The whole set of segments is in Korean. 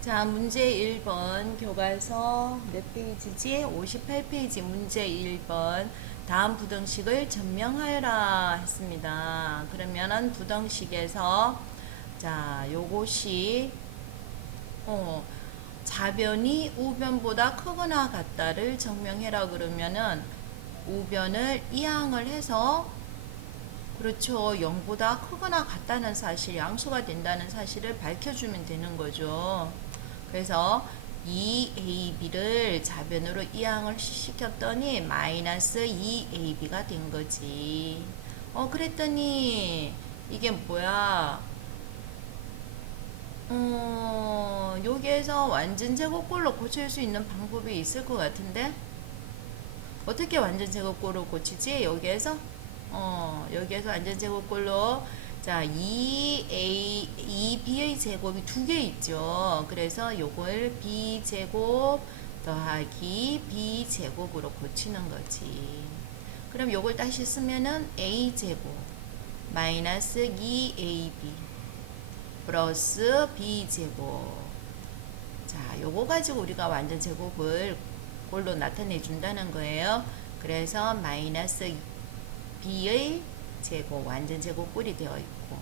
자, 문제 1번 교과서 몇 페이지지? 58페이지 문제 1번. 다음 부등식을 증명하여라 했습니다. 그러면은 부등식에서 자, 요것이 자변이 우변보다 크거나 같다를 증명해라 그러면은 우변을 이항을 해서 그렇죠. 0보다 크거나 같다는 사실, 양수가 된다는 사실을 밝혀주면 되는 거죠. 그래서 2ab를 자변으로 이항을 시켰더니 마이너스 2ab가 된 거지. 그랬더니 이게 뭐야? 여기에서 완전 제곱꼴로 고칠 수 있는 방법이 있을 것 같은데 어떻게 완전 제곱꼴로 고치지? 여기에서 완전 제곱꼴로 자, 2b의 제곱이 두 개 있죠. 그래서 요걸 b제곱 더하기 b제곱으로 고치는 거지. 그럼 요걸 다시 쓰면은 a제곱 마이너스 2ab 플러스 b제곱. 자, 요거 가지고 우리가 완전 제곱을 골로 나타내 준다는 거예요. 그래서 마이너스 b의 제곱, 완전 제곱꼴이 되어 있고,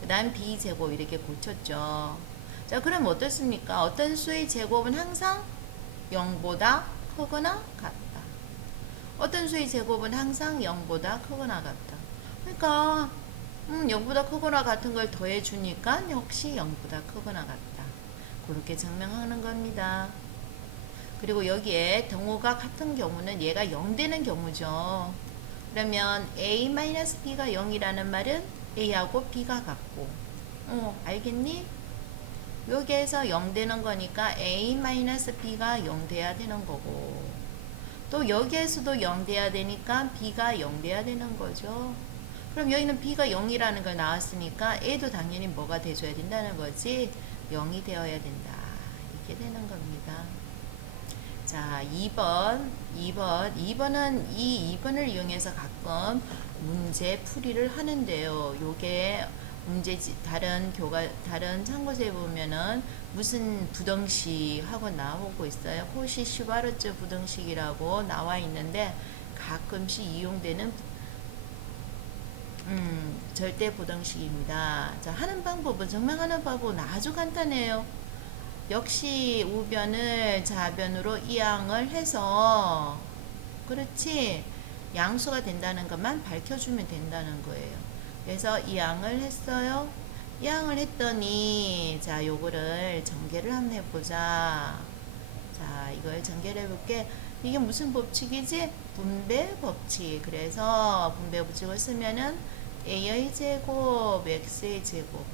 그 다음 b제곱 이렇게 고쳤죠. 자, 그럼 어떻습니까? 어떤 수의 제곱은 항상 0보다 크거나 같다. 어떤 수의 제곱은 항상 0보다 크거나 같다. 그러니까 0보다 크거나 같은 걸 더해주니까 역시 0보다 크거나 같다. 그렇게 증명하는 겁니다. 그리고 여기에 등호가 같은 경우는 얘가 0 되는 경우죠. 그러면 a-b가 0이라는 말은 a하고 b가 같고 알겠니? 여기에서 0 되는 거니까 a-b가 0 돼야 되는 거고 또 여기에서도 0 돼야 되니까 b가 0 돼야 되는 거죠. 그럼 여기는 b가 0이라는 걸 나왔으니까 a도 당연히 뭐가 돼줘야 된다는 거지? 0이 되어야 된다. 이렇게 되는 겁니다. 자, 2번은 이 2번을 이용해서 가끔 문제 풀이를 하는데요. 요게 문제 다른 참고서에 보면은 무슨 부등식 하고 나오고 있어요. 코시 슈바르츠 부등식이라고 나와 있는데 가끔씩 이용되는 절대 부등식입니다. 자, 하는 방법은 증명하는 방법은 아주 간단해요. 역시 우변을 좌변으로 이항을 해서 그렇지 양수가 된다는 것만 밝혀주면 된다는 거예요. 그래서 이항을 했어요. 이항을 했더니 자 요거를 전개를 한번 해보자. 자 이걸 전개를 해볼게. 이게 무슨 법칙이지? 분배 법칙. 그래서 분배 법칙을 쓰면은 a의 제곱 x의 제곱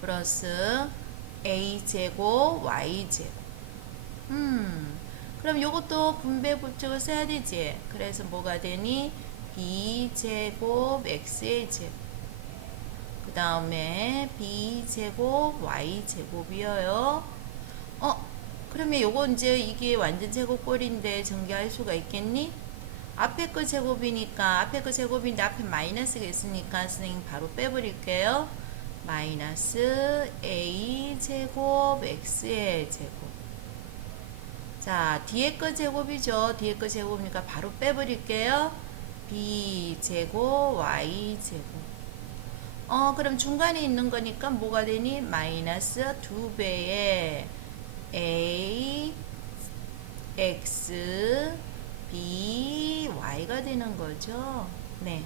플러스 a제곱 y제곱. 그럼 요것도 분배 법칙을 써야 되지. 그래서 뭐가 되니? b제곱 x의 제곱 그 다음에 b제곱 y제곱이어요. 그러면 요거 이제 이게 완전 제곱꼴인데 전개할 수가 있겠니? 앞에 거 제곱이니까 앞에 거 제곱인데 앞에 마이너스가 있으니까 선생님 바로 빼버릴게요. 마이너스 a 제곱 x의 제곱. 자, 뒤에 거 제곱이죠. 뒤에 거 제곱이니까 바로 빼버릴게요. b 제곱 y 제곱. 그럼 중간에 있는 거니까 뭐가 되니? 마이너스 2배의 a x b y가 되는 거죠. 네.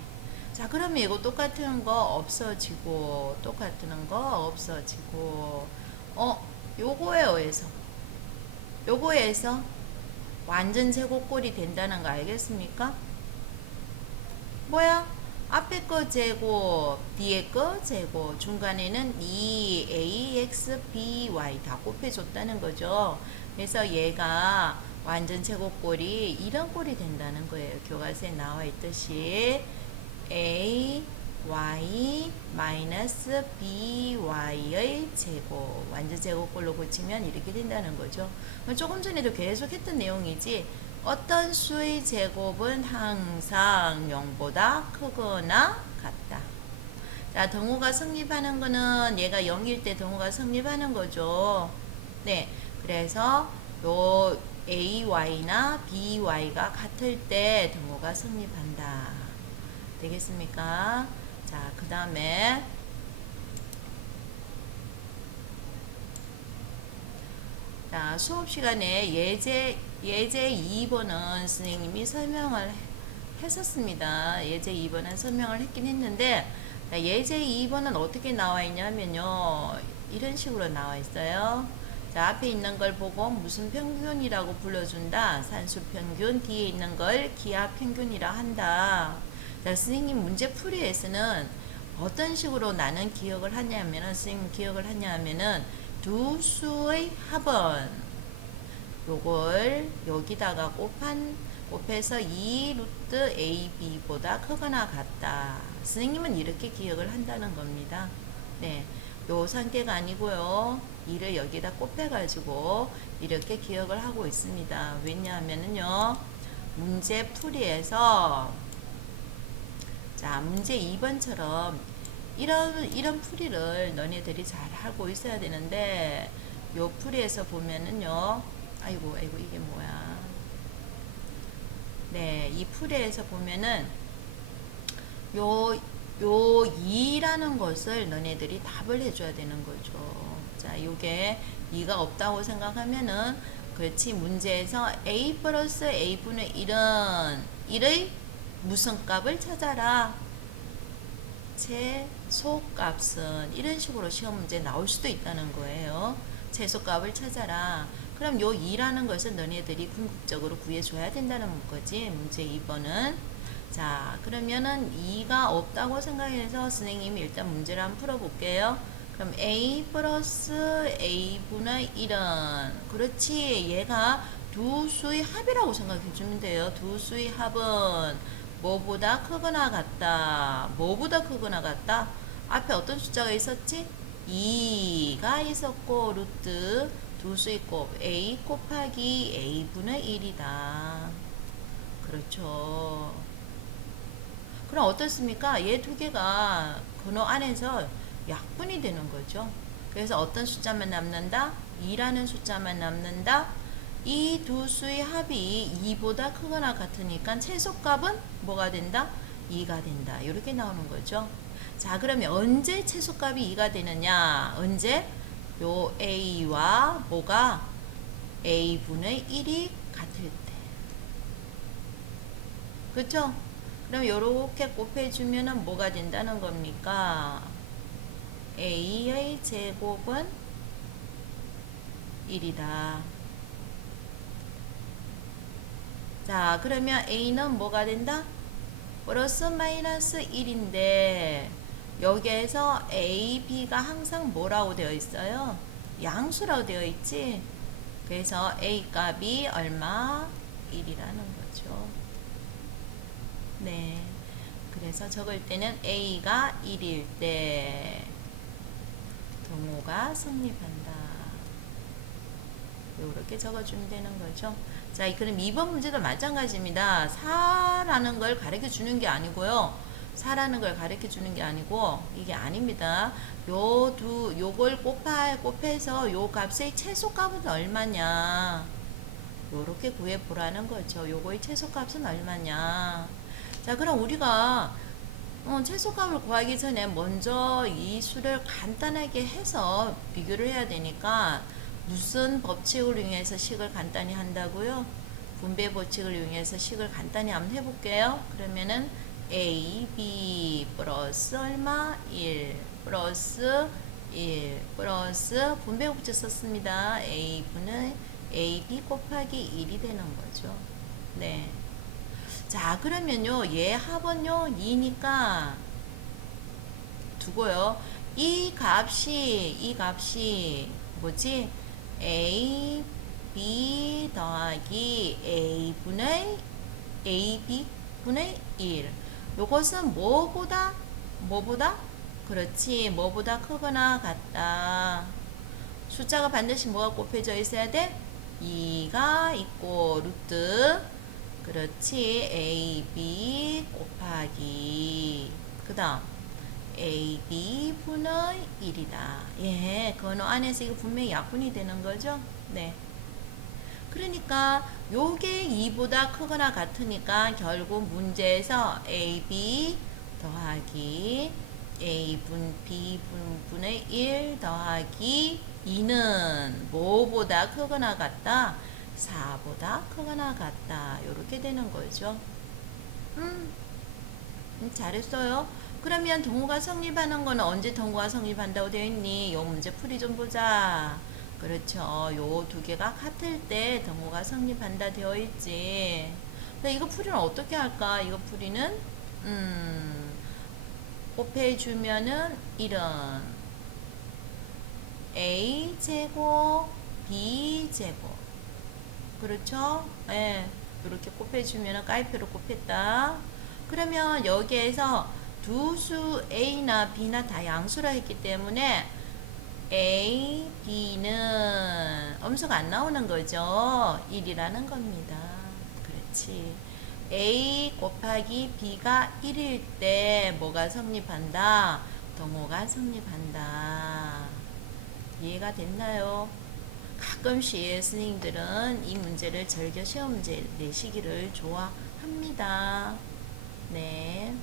자, 그러면 이거 똑같은 거 없어지고 똑같은 거 없어지고 요거에서 완전 제곱꼴이 된다는 거 알겠습니까? 뭐야? 앞에 거 제곱, 뒤에 거 제곱, 중간에는 2ax, by 다 곱해줬다는 거죠. 그래서 얘가 완전 제곱꼴이 이런 꼴이 된다는 거예요. 교과서에 나와 있듯이 a, y, 마이너스 by의 제곱 완전 제곱꼴로 고치면 이렇게 된다는 거죠. 조금 전에도 계속 했던 내용이지 어떤 수의 제곱은 항상 0보다 크거나 같다. 자, 등호가 성립하는 거는 얘가 0일 때 등호가 성립하는 거죠. 네. 그래서 요 AY나 BY가 같을 때 등호가 성립한다. 되겠습니까? 자, 그 다음에 자, 수업 시간에 예제 2번은 선생님이 설명을 했었습니다. 예제 2번은 설명을 했긴 했는데 자, 예제 2번은 어떻게 나와 있냐면요. 이런 식으로 나와 있어요. 자, 앞에 있는 걸 보고 무슨 평균이라고 불러준다. 산수 평균, 뒤에 있는 걸 기하 평균이라 한다. 자, 선생님 문제 풀이에서는 어떤 식으로 나는 기억을 하냐면은, 선생님 기억을 하냐면은, 두 수의 합은 요걸 여기다가 곱해서 2 루트 AB보다 크거나 같다. 선생님은 이렇게 기억을 한다는 겁니다. 네. 요 상태가 아니고요. 2를 여기다 곱해가지고 이렇게 기억을 하고 있습니다. 왜냐하면은요. 문제 풀이에서 자, 문제 2번처럼 이런 풀이를 너네들이 잘 하고 있어야 되는데 요 풀이에서 보면은요. 아이고 이게 뭐야. 네, 이 풀이에서 보면은 요 2라는 것을 너네들이 답을 해줘야 되는 거죠. 자, 요게 2가 없다고 생각하면은 그렇지 문제에서 a 플러스 a분의 1은 1의 무슨 값을 찾아라. 최소값은 이런 식으로 시험 문제 나올 수도 있다는 거예요. 최소값을 찾아라. 그럼 요 2라는 것을 너네들이 궁극적으로 구해줘야 된다는 거지. 문제 2번은. 자, 그러면은 2가 없다고 생각해서 선생님이 일단 문제를 한번 풀어볼게요. 그럼 a 플러스 a분의 1은 그렇지. 얘가 두 수의 합이라고 생각해주면 돼요. 두 수의 합은 뭐보다 크거나 같다. 뭐보다 크거나 같다? 앞에 어떤 숫자가 있었지? 2가 있었고 루트 두 수의 곱 a 곱하기 a분의 1이다. 그렇죠. 그럼 어떻습니까? 얘 두 개가 근호 안에서 약분이 되는 거죠. 그래서 어떤 숫자만 남는다? 2라는 숫자만 남는다. 이 두 수의 합이 2보다 크거나 같으니까 최소값은 뭐가 된다? 2가 된다. 이렇게 나오는 거죠. 자, 그러면 언제 최소값이 2가 되느냐? 언제? 요 a와 뭐가? a분의 1이 같을 때. 그쵸? 그럼 요렇게 곱해주면은 뭐가 된다는 겁니까? a의 제곱은 1이다. 자, 그러면 a는 뭐가 된다? 플러스 마이너스 1인데 여기에서 a, b가 항상 뭐라고 되어 있어요? 양수라고 되어 있지? 그래서 a 값이 얼마? 1이라는 거죠. 네. 그래서 적을 때는 a가 1일 때 동호가 성립한다. 이렇게 적어주면 되는 거죠. 자, 그럼 2번 문제도 마찬가지입니다. 4라는 걸 가르쳐 주는 게 아니고요. 4라는 걸 가르쳐 주는 게 아니고 이게 아닙니다. 요걸 곱해서 요 값의 최소값은 얼마냐. 요렇게 구해보라는 거죠. 요거의 최소값은 얼마냐. 자, 그럼 우리가 최소값을 구하기 전에 먼저 이 수를 간단하게 해서 비교를 해야 되니까 무슨 법칙을 이용해서 식을 간단히 한다고요? 분배 법칙을 이용해서 식을 간단히 한번 해볼게요. 그러면은 a, b 플러스 얼마? 1 플러스 1 플러스 분배 법칙 썼습니다. a분의 ab 곱하기 1이 되는 거죠. 네. 자, 그러면요, 얘 합은요, 2니까 두고요. 이 값이 뭐지? a, b 더하기 ab분의 1. 요것은 뭐보다? 그렇지, 뭐보다 크거나 같다. 숫자가 반드시 뭐가 곱해져 있어야 돼? 2가 있고, 루트. 그렇지. AB 곱하기 그 다음 AB 분의 1이다. 예, 그 언어 안에서 이거 분명히 약분이 되는 거죠. 네. 그러니까 요게 2보다 크거나 같으니까 결국 문제에서 AB 더하기 A분 B분의 1 더하기 2는 뭐보다 크거나 같다? 4보다 크거나 같다. 요렇게 되는 거죠. 잘했어요. 그러면 동호가 성립하는 거는 언제 동호가 성립한다고 되어 있니? 요 문제 풀이 좀 보자. 그렇죠. 요 두 개가 같을 때 동호가 성립한다 되어 있지. 근데 이거 풀이는 어떻게 할까? 이거 풀이는 곱해주면은 이런 A제곱 B제곱 그렇죠? 예. 이렇게 곱해주면은 까이표로 곱했다. 그러면 여기에서 두 수 A나 B나 다 양수라 했기 때문에 A, B는 엄수가 안 나오는 거죠. 1이라는 겁니다. 그렇지. A 곱하기 B가 1일 때 뭐가 성립한다? 동호가 성립한다. 이해가 됐나요? 가끔씩 선생님들은 이 문제를 절교 시험 문제 내시기를 좋아합니다. 네.